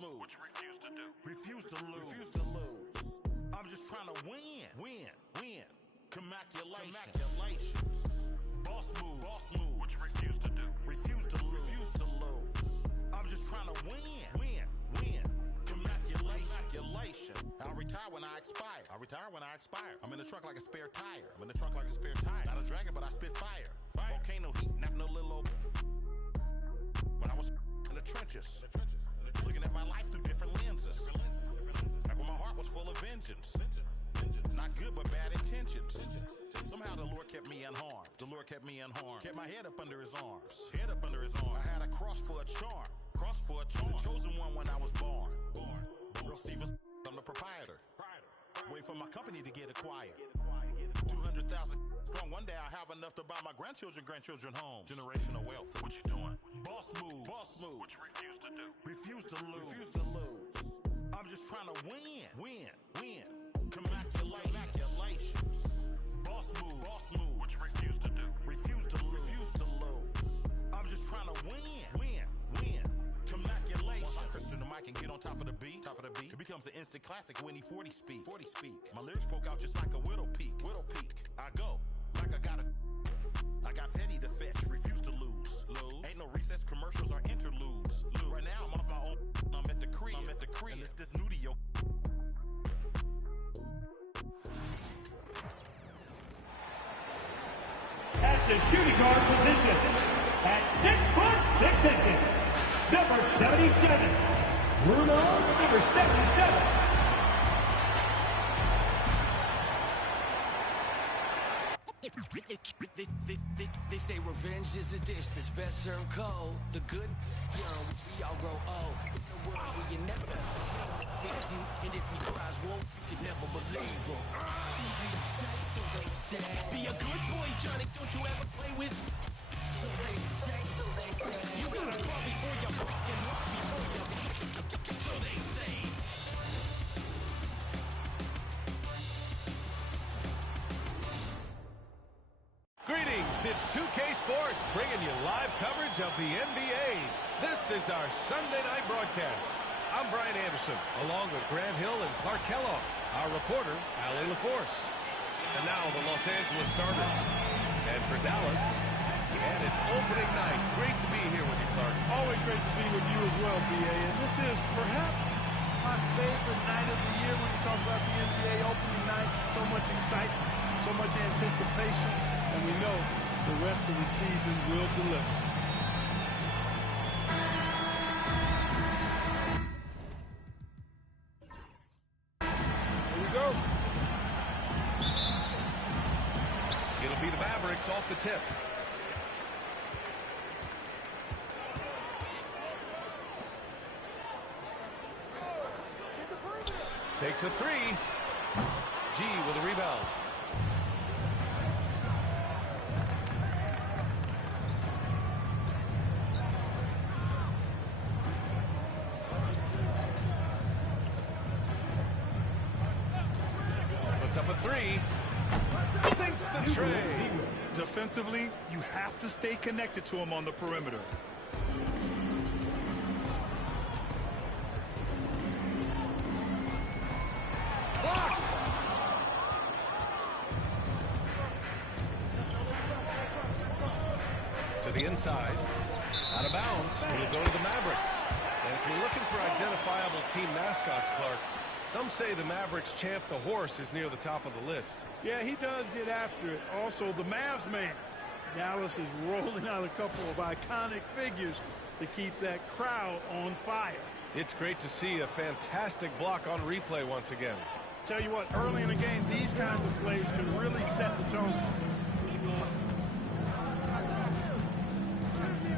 move. What you refuse to do. Refuse to lose. I'm just trying to win. Congratulations. Boss move. What you refuse to do. Refuse to lose. I'm just trying to win. Congratulations. I'll retire when I expire. I'm in the truck like a spare tire. Not a dragon, but I spit fire. Volcano heat, not no little old. When I was in the trenches, looking at my life through different lenses. Like when my heart was full of vengeance. Not good, but bad intentions. Somehow the Lord kept me unharmed. Kept my head up under his arms. I had a cross for a charm. The chosen one when I was born. Real Stevens, I'm the proprietor. Wait for my company to get acquired. 200,000 strong. One day I'll have enough to buy my grandchildren home. Generational wealth. What you doing? Boss move. What you refuse to do. Refuse to lose. I'm just trying to win. Congratulations. Boss move. What you refuse to do. Refuse to lose. I'm just trying to win. Congratulations. Once I Christian the mic and get on top of the beat, it becomes an instant classic when he 40 speak. My lyrics poke out just like a widow peak. I go like I got Fetty to fetch, refuse to lose. Ain't no recess commercials or interludes. Right now I'm off my own. I'm at the crib. And it's this new to your. At the shooting guard position, at 6'6", number 77, Bruno, number 77. They say revenge is a dish that's best served cold. The good, young, we all grow old. In a world where you never fit you, and if he cries wolf, you can never believe him. So they say, be a good boy, Johnny. Don't you ever play with? So they say, you gotta crawl before you fucking walk before you. So they say. Greetings, it's 2K Sports bringing you live coverage of the NBA. This is our Sunday night broadcast. I'm Brian Anderson, along with Grant Hill and Clark Kellogg, our reporter, Allie LaForce. And now the Los Angeles starters. And for Dallas, and it's opening night. Great to be here with you, Clark. Always great to be with you as well, B.A. And this is perhaps my favorite night of the year when you talk about the NBA opening night. So much excitement, so much anticipation. And we know the rest of the season will deliver. Here we go. It'll be the Mavericks off the tip. Takes a three. G with a rebound. Up a three. Sinks the tray. Defensively, you have to stay connected to him on the perimeter. Blocked. To the inside. Out of bounds. It'll go to the Mavericks. And if you're looking for identifiable team mascots, Clark, some say the Mavericks champ, the horse, is near the top of the list. Yeah, he does get after it. Also, the Mavs man. Dallas is rolling out a couple of iconic figures to keep that crowd on fire. It's great to see a fantastic block on replay once again. Tell you what, early in the game, these kinds of plays can really set the tone.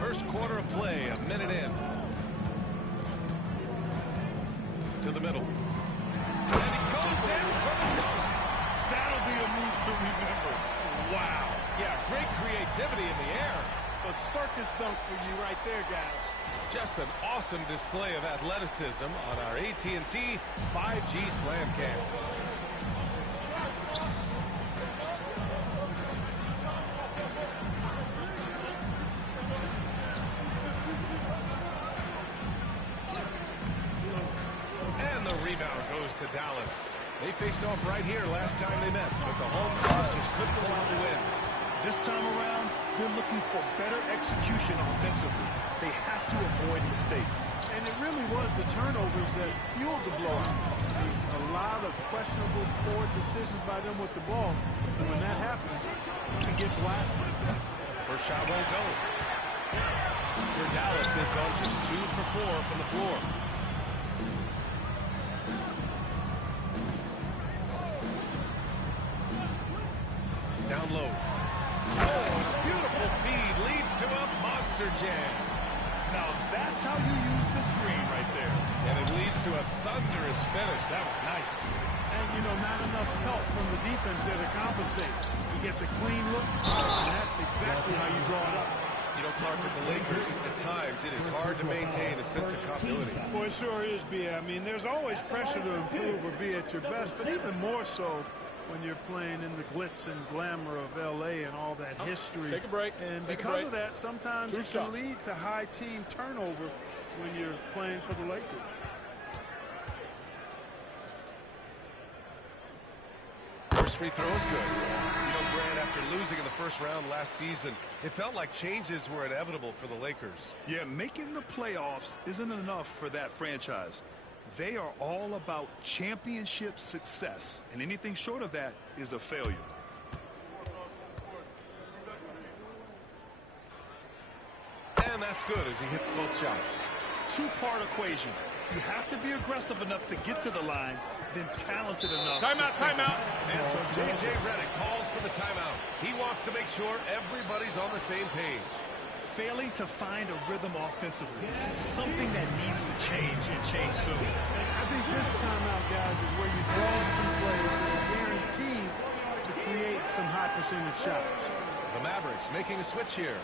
First quarter of play, a minute in. To the middle. And he goes in for the dunk. That'll be a move to remember. Wow. Yeah, great creativity in the air. A circus dunk for you right there, guys. Just an awesome display of athleticism on our AT&T 5G Slam Cam. rebound goes to Dallas. They faced off right here last time they met, but the home team just couldn't pull out the win. This time around, they're looking for better execution offensively. They have to avoid mistakes. And it really was the turnovers that fueled the blowout. A lot of questionable, poor decisions by them with the ball. And when that happens, you can get blasted. First shot won't go. For Dallas, they've gone just 2 for 4 from the floor. Down low. Oh, beautiful feed leads to a monster jam. Now that's how you use the screen right there. And it leads to a thunderous finish. That was nice. And, you know, not enough help from the defense there to compensate. He gets a clean look, and that's exactly how you draw it up. You know, Clark, with the Lakers, at times it is hard to maintain a sense of continuity. Well, it sure is, B.A. I mean, there's always pressure to improve or be at your best, but even more so when you're playing in the glitz and glamour of L.A. and all that history. Take a break. And Take a because break. of that, sometimes it can lead to high team turnover when you're playing for the Lakers. First free throw is good. You know, Grant, after losing in the first round last season, it felt like changes were inevitable for the Lakers. Yeah, making the playoffs isn't enough for that franchise. They are all about championship success, and anything short of that is a failure. And that's good as he hits both shots. Two-part equation. You have to be aggressive enough to get to the line, then talented enough to Timeout. And so J.J. Redick calls for the timeout. He wants to make sure everybody's on the same page. Failing to find a rhythm offensively, something that needs to change and change soon. I think this timeout, guys, is where you draw up some plays that are guaranteed to create some high percentage shots. The Mavericks making a switch here.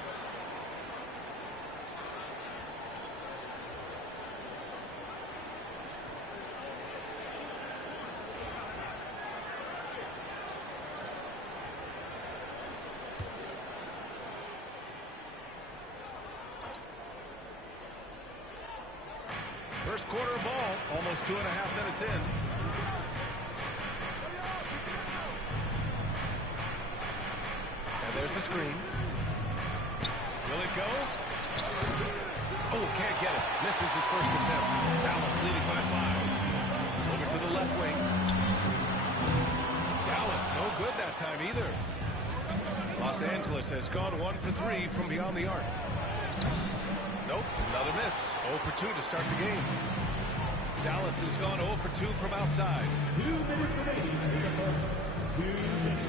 First quarter of ball, almost 2.5 minutes in. And there's the screen. Will it go? Oh, can't get it. Misses his first attempt. Dallas leading by 5. Over to the left wing. Dallas no good that time either. Los Angeles has gone 1 for 3 from beyond the arc. Nope, another miss. 0 for 2 to start the game. Dallas has gone 0 for 2 from outside. 2 minutes remaining in the first. 2 minutes.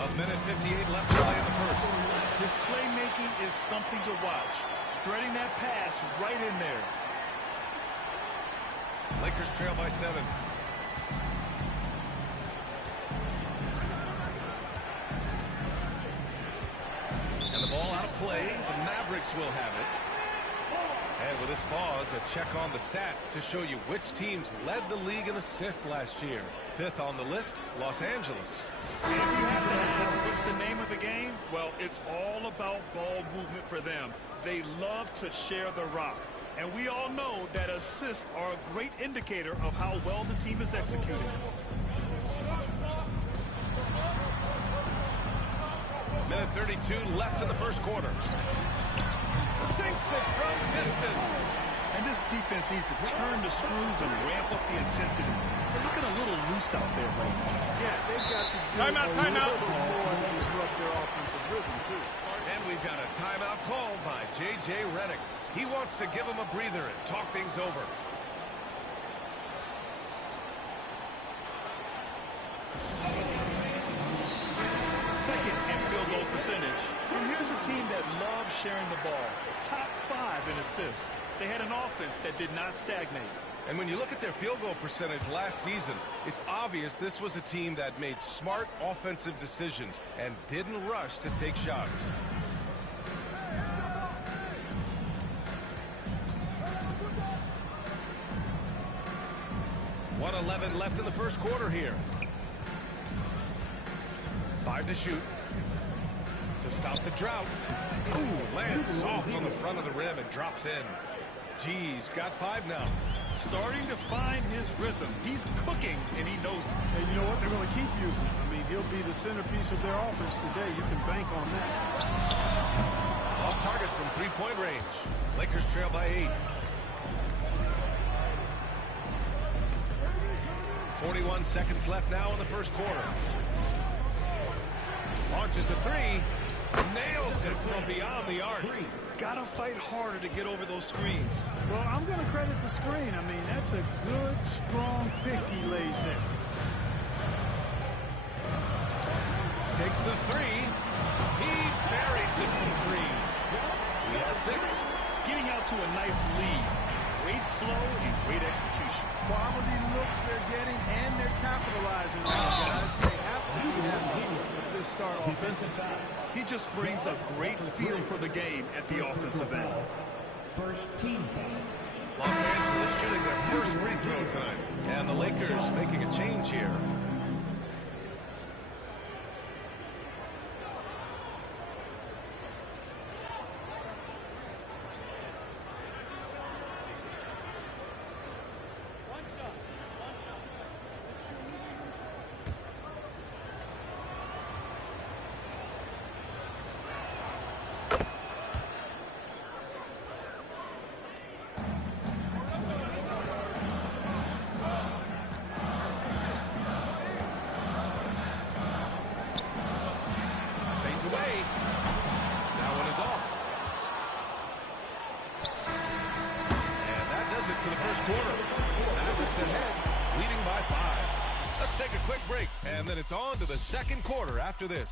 A minute 58 left to play in the first. His playmaking is something to watch. Threading that pass right in there. Lakers trail by 7. And the ball out of play. The Mavericks will have it. And with this pause, a check on the stats to show you which teams led the league in assists last year. 5th on the list, Los Angeles. And if you have to ask what's the name of the game, well, it's all about ball movement for them. They love to share the rock. And we all know that assists are a great indicator of how well the team is executing. Minute 32 left in the first quarter. Sinks it from distance. And this defense needs to turn the screws and ramp up the intensity. They're looking a little loose out there right now. Yeah, they've got to do Timeout. a little bit more to disrupt their offensive rhythm, too. And we've got a timeout called by J.J. Redick. He wants to give him a breather and talk things over. Second in field goal percentage. And here's a team that loves sharing the ball. Top 5 in assists. They had an offense that did not stagnate. And when you look at their field goal percentage last season, it's obvious this was a team that made smart offensive decisions and didn't rush to take shots. .111 left in the first quarter here. 5 to shoot. To stop the drought. Ooh, lands soft on the front of the rim and drops in. G's got 5 now. starting to find his rhythm. He's cooking, and he knows it. And you know what? They're going to keep using him. I mean, he'll be the centerpiece of their offense today. You can bank on that. Off target from three-point range. Lakers trail by 8. 41 seconds left now in the first quarter. Launches a three. Nails it from beyond the arc. Gotta fight harder to get over those screens. Well, I'm going to credit the screen. I mean, that's a good, strong pick he lays there. Takes the three. He buries it from 3. He has 6. Getting out to a nice lead. Great flow and great execution. Quality looks they're getting, and they're capitalizing on it, guys. They have to be happy with this start offensively. He just brings a great feel for the game at the offensive end. First team foul. Los Angeles shooting their first free throw tonight. And the Lakers making a change here. Away. That one is off. And that does it for the first quarter. Mavericks ahead, leading by 5. Let's take a quick break, and then it's on to the second quarter after this.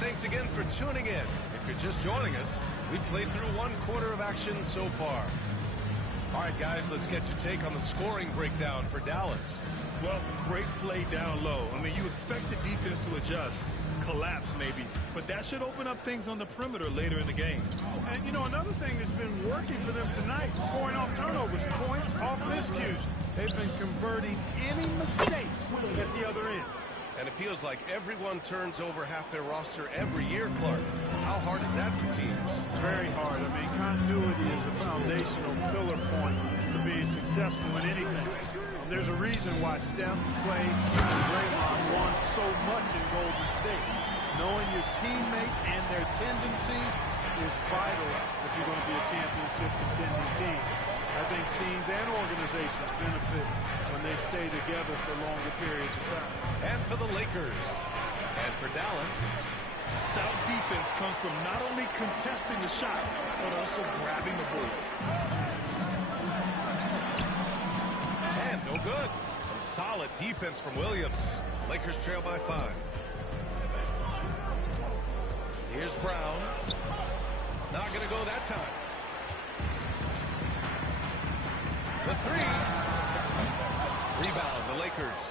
Thanks again for tuning in. If you're just joining us, we've played through 1 quarter of action so far. All right, guys, let's get your take on the scoring breakdown for Dallas. Well, great play down low. I mean, you expect the defense to adjust, collapse maybe, but that should open up things on the perimeter later in the game. And, you know, another thing that's been working for them tonight, scoring off turnovers, points off miscues. They've been converting any mistakes at the other end. And it feels like everyone turns over half their roster every year, Clark. How hard is that for teams? Very hard. I mean, continuity is a foundational pillar point to being successful in anything. There's a reason why Steph, Clay, and Draymond won so much in Golden State. Knowing your teammates and their tendencies is vital if you're going to be a championship contending team. I think teams and organizations benefit when they stay together for longer periods of time. And for the Lakers, and for Dallas, stout defense comes from not only contesting the shot, but also grabbing the board. And no good. Some solid defense from Williams. Lakers trail by 5. Here's Brown. Not going to go that time. The 3. Rebound, the Lakers.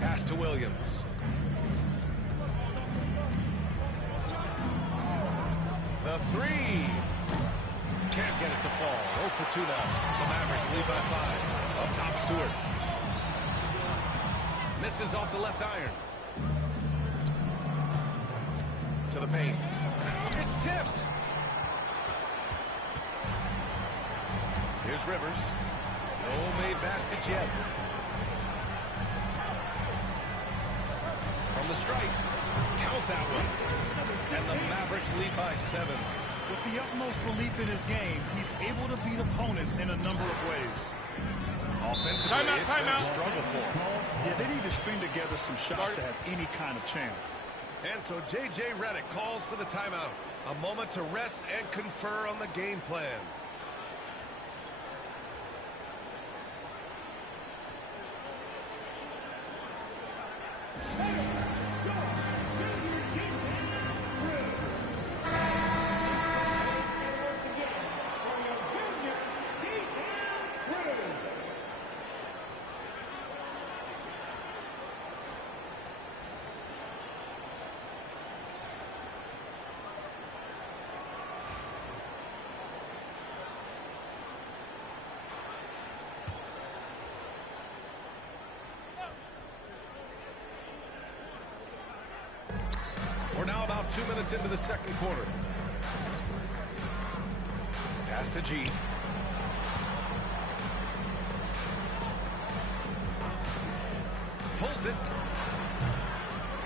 Pass to Williams. The 3. Can't get it to fall. 0 for 2 now. The Mavericks lead by 5. Up top, Stewart. Misses off the left iron. To the paint. It's tipped. Here's Rivers. No made baskets yet. From the strike. Count that one. And the Mavericks lead by 7. With the utmost belief in his game, he's able to beat opponents in a number of ways. Offensively, it's been a struggle for him. Yeah, they need to string together some shots to have any kind of chance. And so J.J. Redick calls for the timeout. A moment to rest and confer on the game plan. about 2 minutes into the second quarter. Pass to G. Pulls it.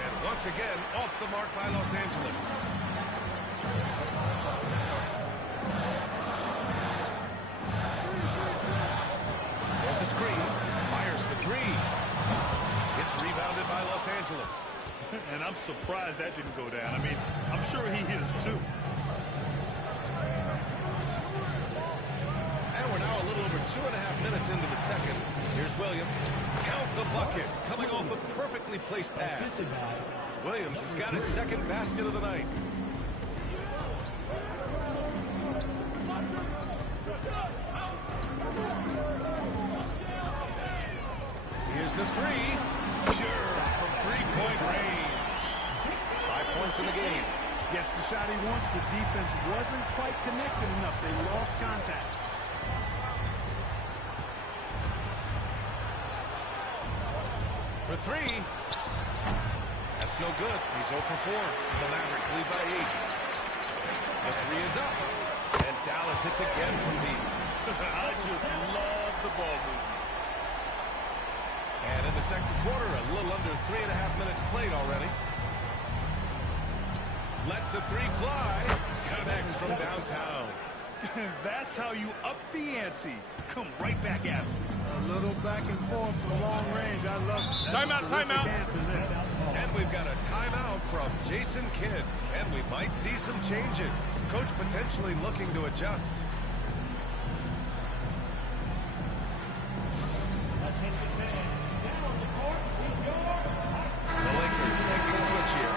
And once again, off the mark by Los Angeles. There's a screen. Fires for three. It's rebounded by Los Angeles. And I'm surprised that didn't go down. I mean, I'm sure he is too. And we're now a little over 2.5 minutes into the second. Here's Williams. Count the bucket. Coming off a perfectly placed pass. Williams has got his second basket of the night. Here's the three. Pure from three-point range. 5 points in the game. Gets the shot he wants. The defense wasn't quite connected enough. They lost contact. For three. That's no good. He's 0 for 4. The Mavericks lead by 8. The three is up. And Dallas hits again from deep. I just love the ball movement. And in the second quarter, a little under 3.5 minutes played already. Lets the three fly. Connects from downtown. That's how you up the ante. Come right back at him. A little back and forth from long range. I love it. Timeout, timeout. And we've got a timeout from Jason Kidd. And we might see some changes. Coach potentially looking to adjust. The Lakers making a switch here.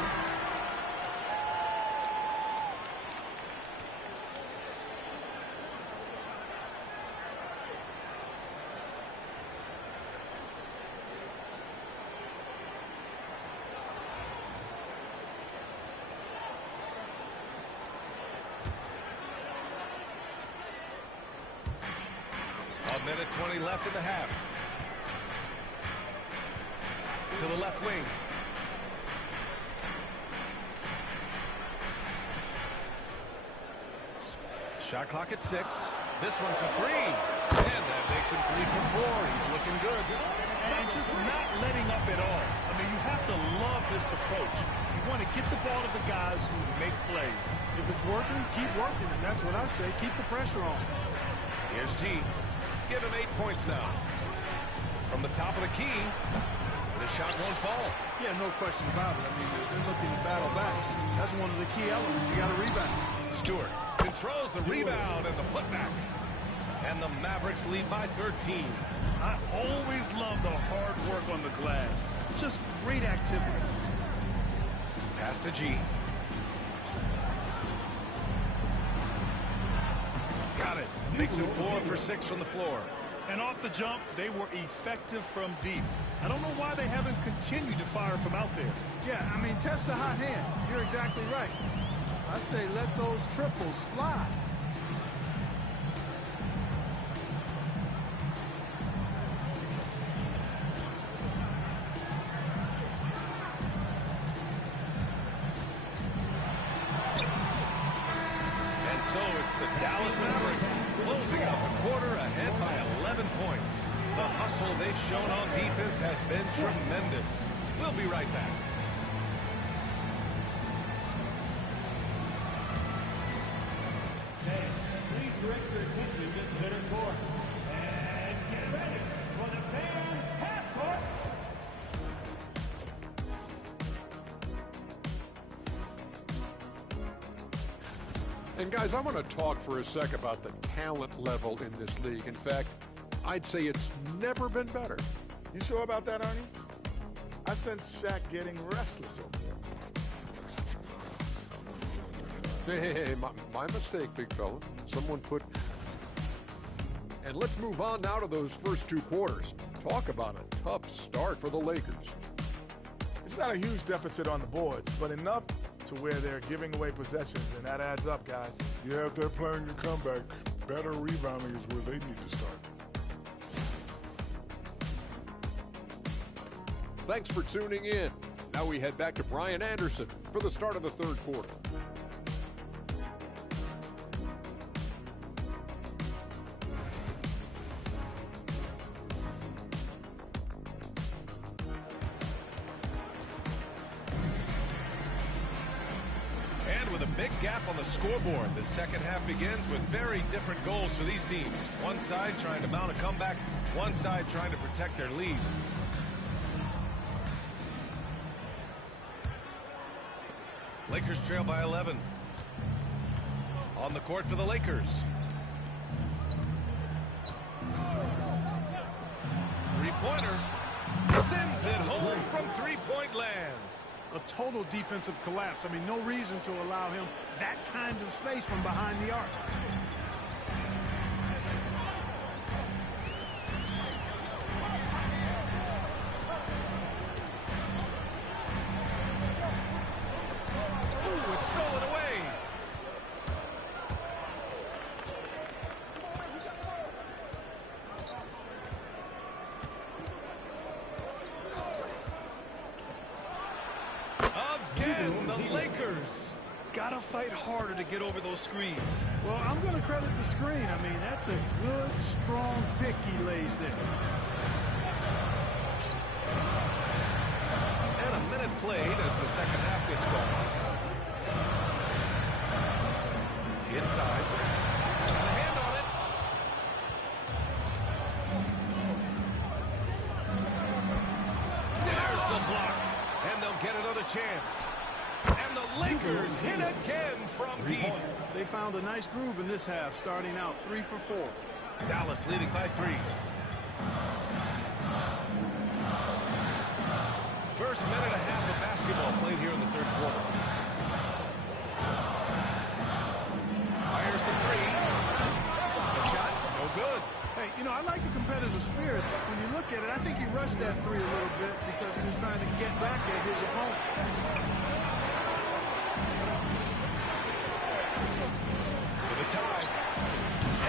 A minute 20 left in the half. To the left wing. Shot clock at 6. This one for three. And that makes him 3 for 4. He's looking good. And just not letting up at all. I mean, you have to love this approach. You want to get the ball to the guys who make plays. If it's working, keep working. And that's what I say. Keep the pressure on. Here's G. Give him 8 points now. From the top of the key, the shot won't fall. Yeah, no question about it. I mean, they're looking to battle back. That's one of the key elements. You got to rebound. Stewart controls the rebound and the putback. And the Mavericks lead by 13. I always love the hard work on the glass. Just great activity. Pass to G. Got it. Makes him 4 for 6 from the floor. And off the jump, they were effective from deep. I don't know why they haven't continued to fire from out there. Yeah, I mean, test the hot hand. You're exactly right. I say let those triples fly. And so it's the Dallas Mavericks closing out the quarter ahead by 11 points. The hustle they've shown on defense has been tremendous. We'll be right back. Please direct your attention to center court. And get ready for the fan half court. And guys, I want to talk for a sec about the talent level in this league. In fact, I'd say it's never been better. You sure about that, Ernie? I sense Shaq getting restless over there. Hey, my mistake, big fella. Someone put... And let's move on now to those first 2 quarters. Talk about a tough start for the Lakers. It's not a huge deficit on the boards, but enough to where they're giving away possessions, and that adds up, guys. Yeah, if they're playing a comeback, better rebounding is where they need to start. Thanks for tuning in. Now we head back to Brian Anderson for the start of the third quarter. And with a big gap on the scoreboard, the second half begins with very different goals for these teams. One side trying to mount a comeback, one side trying to protect their lead. Lakers trail by 11. On the court for the Lakers. Three-pointer. Sends it home from three-point land. A total defensive collapse. I mean, no reason to allow him that kind of space from behind the arc. Ooh, it's stolen away. Again, the Lakers. Gotta fight harder to get over those screens. Well, I'm going to credit the screen. I mean, that's a good, strong pick he lays there. And a minute played as the second half gets going. Inside. Got a hand on it. There's the block. And they'll get another chance. And the Lakers hit again from deep. They found a nice groove in this half, starting out 3 for 4. Dallas leading by 3. First minute and a half of basketball played here in the third quarter. Fires the 3. The shot, no good. Hey, you know, I like the competitive spirit, but when you look at it, I think he rushed that 3 a little bit because he was trying to get back at his opponent. Tie.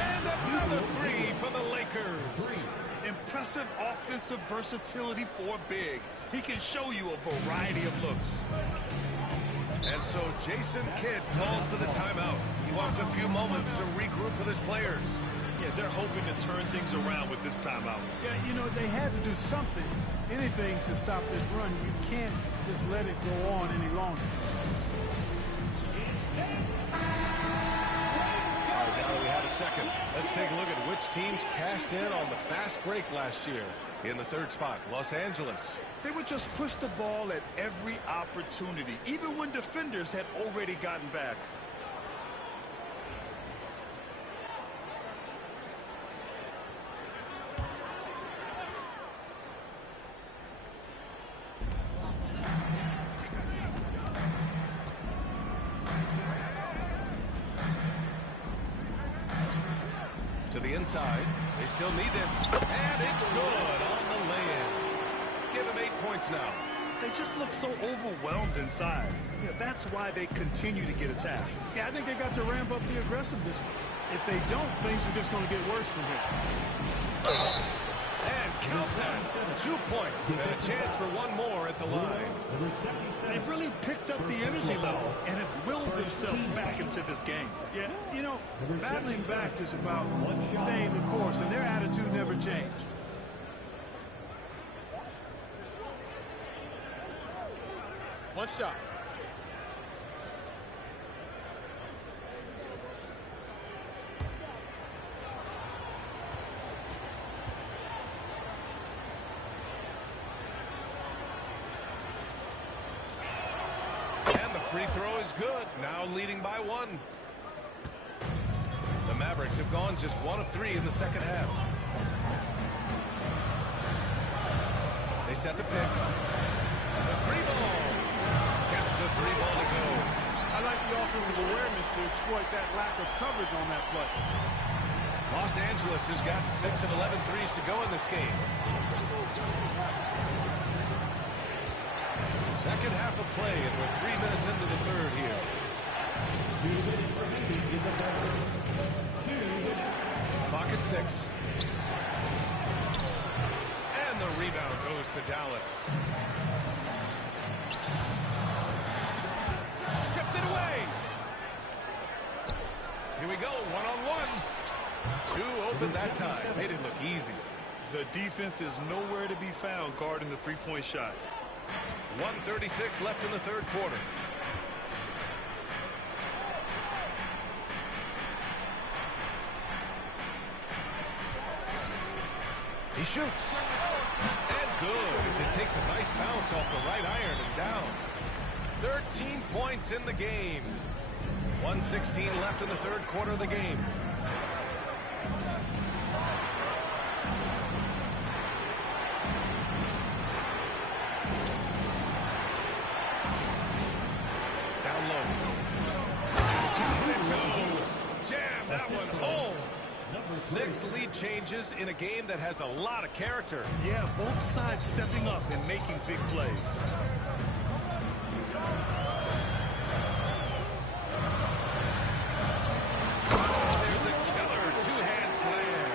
And another 3 for the Lakers. Impressive offensive versatility for big. He can show you a variety of looks. And so Jason Kidd calls for the timeout. He wants a few moments to regroup with his players. Yeah, they're hoping to turn things around with this timeout. Yeah, you know, they had to do something, anything to stop this run. You can't just let it go on any longer. We had a second. Let's take a look at which teams cashed in on the fast break last year. In the third spot, Los Angeles. They would just push the ball at every opportunity, even when defenders had already gotten back. To the inside. They still need this. And it's good on the lay-in. Give them 8 points now. They just look so overwhelmed inside. Yeah, that's why they continue to get attacked. Yeah, I think they've got to ramp up the aggressiveness. If they don't, things are just going to get worse from here. And count that. 2 points and a chance for one more at the line. They've really picked up the energy level and have willed themselves back into this game. Yeah, you know, battling back is about staying the course, and their attitude never changed. One shot. Free throw is good. Now leading by 1. The Mavericks have gone just 1 of 3 in the second half. They set the pick. The 3 ball. Gets the 3 ball to go. I like the offensive awareness to exploit that lack of coverage on that play. Los Angeles has gotten 6 of 11 threes to go in this game. Second half of play, and we're 3 minutes into the third here. Clock at 6. And the rebound goes to Dallas. open that time. Made it look easy. The defense is nowhere to be found guarding the three-point shot. 1:36 left in the third quarter. He shoots. And good, as it takes a nice bounce off the right iron and down. 13 points in the game. 1:16 left in the third quarter of the game. Down low. It goes. Jam that one home. 6 lead changes in a game that has a lot of character. Yeah, both sides stepping up and making big plays. There's a killer two-hand slam.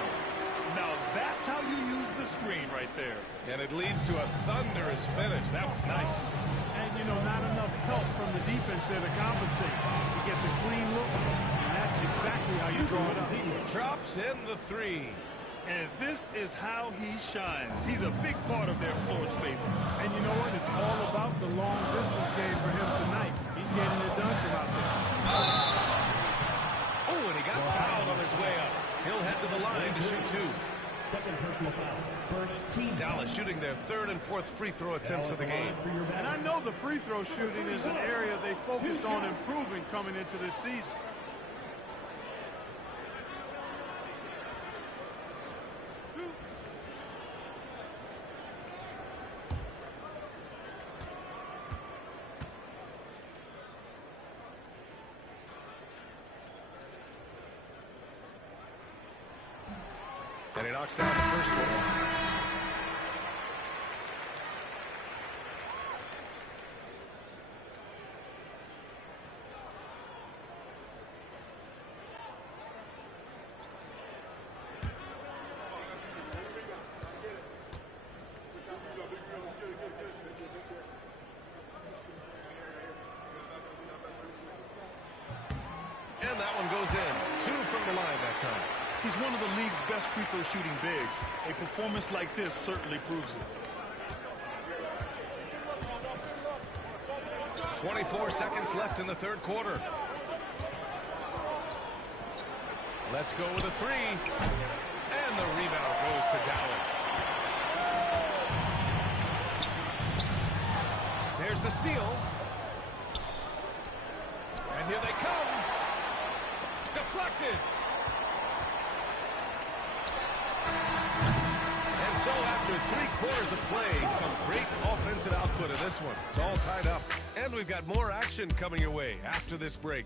Now that's how you use the screen right there. And it leads to a thunderous finish. That was nice. And, you know, not enough help from the defense there to compensate. He gets a clean look, and that's exactly how you draw it up. Drops in the 3. And this is how he shines. He's a big part of their floor space. And you know what? It's all about the long distance game for him tonight. He's getting it done from out there. Oh, and he got fouled on his way up. He'll head to the line to shoot 2. Second personal foul. First team. Dallas shooting their 3rd and 4th free throw attempts of the game. And I know the free throw shooting is an area they focused on improving coming into this season. And he knocks down the first one. And that one goes in. 2 from the line that time. He's one of the league's best free throw shooting bigs. A performance like this certainly proves it. 24 seconds left in the third quarter. Let's go with a 3. And the rebound goes to Dallas. There's the steal. And here they come. Deflected. And so after 3 quarters of play, some great offensive output in this one. It's all tied up. And we've got more action coming your way after this break.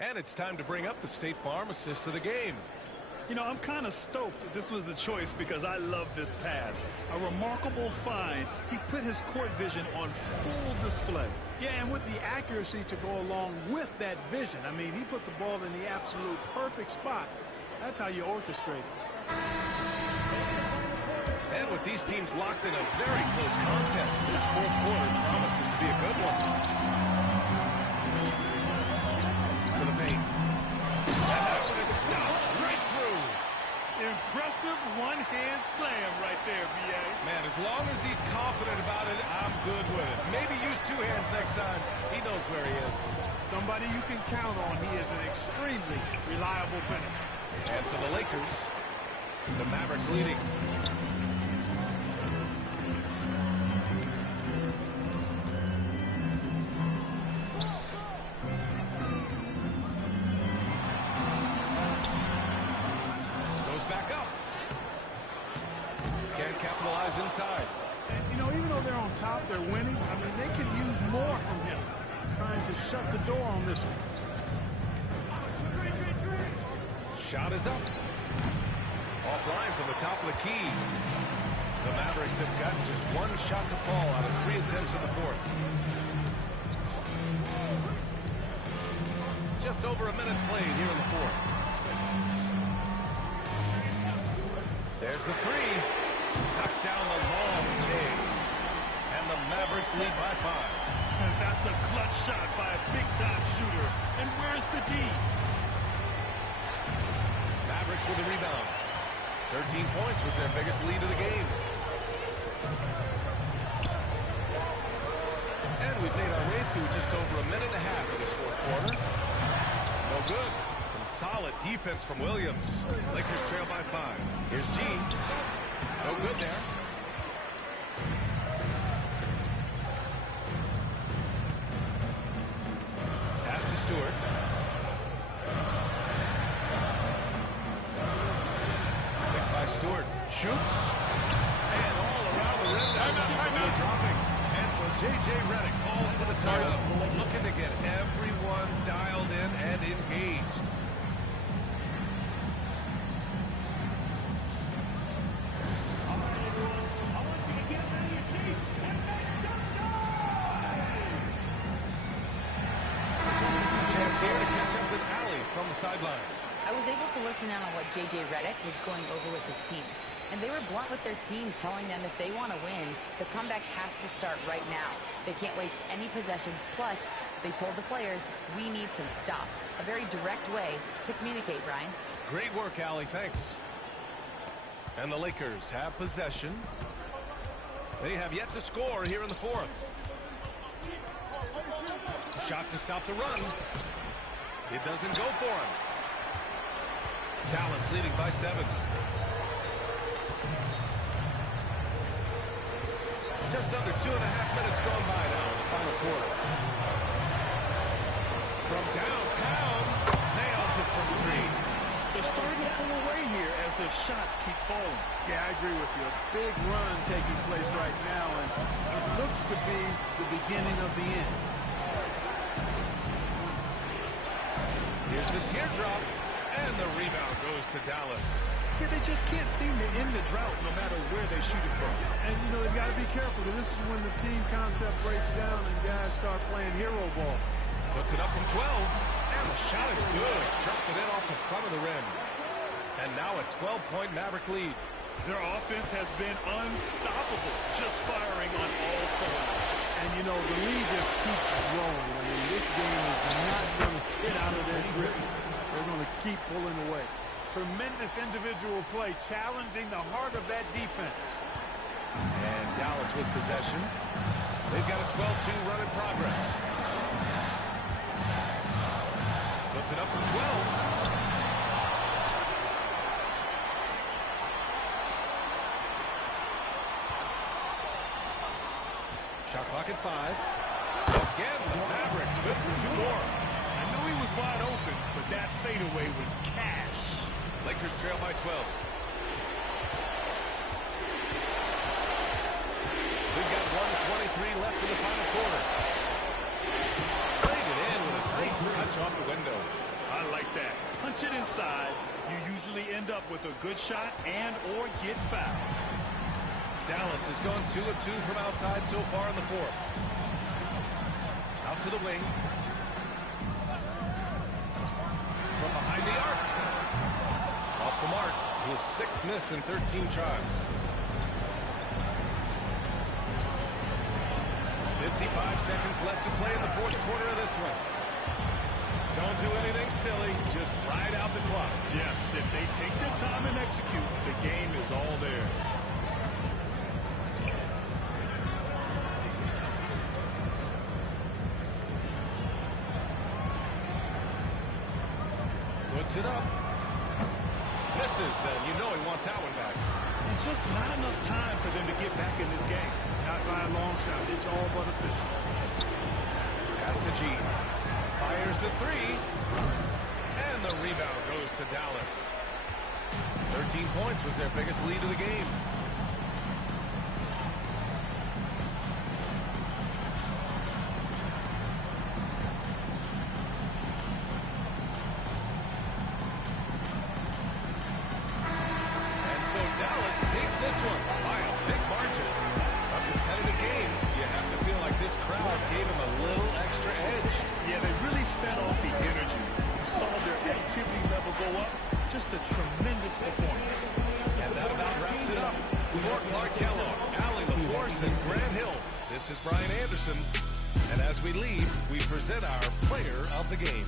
And it's time to bring up the State Farm assist of the game. You know, I'm kind of stoked that this was a choice because I love this pass. A remarkable find. He put his court vision on full display. Yeah, and with the accuracy to go along with that vision. I mean, he put the ball in the absolute perfect spot. That's how you orchestrate it. And with these teams locked in a very close contest, this fourth quarter promises to be a good one. To the paint. And that one is stopped right through. Impressive one-hand slam right there, B.A. Man, as long as he's confident about it, I'm good with it. Maybe use 2 hands next time. He knows where he is. Somebody you can count on. He is an extremely reliable finisher. And for the Lakers, the Mavericks leading. Inside. And, you know, even though they're on top, they're winning. I mean, they could use more from him. Trying to shut the door on this one. Shot is up. Offline from the top of the key. The Mavericks have gotten just 1 shot to fall out of 3 attempts in the fourth. Just over a minute played here in the fourth. There's the three. Knocks down the long dig. And the Mavericks lead by 5. And that's a clutch shot by a big-time shooter. And where's the D? Mavericks with a rebound. 13 points was their biggest lead of the game. And we've made our way through just over a minute and a half of this fourth quarter. No good. Some solid defense from Williams. Lakers trail by 5. Here's G. No good there. Pass to Stewart. Picked by Stewart. Shoots. And all around the rim. That's dropping. And so J.J. Redick calls for the timeout. Looking to get everyone dialed in and engaged. Sideline. I was able to listen in on what J.J. Redick was going over with his team. And they were blunt with their team, telling them if they want to win, the comeback has to start right now. They can't waste any possessions. Plus, they told the players, we need some stops. A very direct way to communicate, Brian. Great work, Allie. Thanks. And the Lakers have possession. They have yet to score here in the fourth. A shot to stop the run. It doesn't go for him. Dallas leading by 7. Just under 2.5 minutes gone by now in the final quarter. From downtown, nails it from 3. They're starting to pull away here as their shots keep falling. Yeah, I agree with you. A big run taking place right now, and it looks to be the beginning of the end. Here's the teardrop, and the rebound goes to Dallas. Yeah, they just can't seem to end the drought no matter where they shoot it from. And, you know, they've got to be careful, because this is when the team concept breaks down and guys start playing hero ball. Puts it up from 12, and the shot is good. Dropped it in off the front of the rim. And now a 12-point Maverick lead. Their offense has been unstoppable, just firing on all cylinders. And, you know, the lead just keeps growing. I mean, this game is not going to get out of their grip. They're going to keep pulling away. Tremendous individual play, challenging the heart of that defense. And Dallas with possession. They've got a 12-2 run in progress. Puts it up from 12. Shot clock at 5. Again, the Mavericks good for 2 more. I knew he was wide open, but that fadeaway was cash. Lakers trail by 12. We've got 1:23 left in the final quarter. Played it in with a nice touch off the window. I like that. Punch it inside. You usually end up with a good shot and or get fouled. Dallas has gone 2 of 2 from outside so far in the fourth. Out to the wing. From behind the arc. Off the mark. His 6th miss in 13 tries. 55 seconds left to play in the fourth quarter of this one. Don't do anything silly. Just ride out the clock. Yes, if they take their time and execute, the game is all theirs. Puts it up. Misses, and you know he wants that one back. And just not enough time for them to get back in this game. Not by a long shot. It's all but official. Pass to G. Fires the 3. And the rebound goes to Dallas. 13 points was their biggest lead of the game. And so Dallas takes this one by a big margin. A competitive game. You have to feel like this crowd gave him a little extra edge. Yeah, they really fed off the energy. Grant Hill. This is Brian Anderson. And as we leave, we present our player of the game.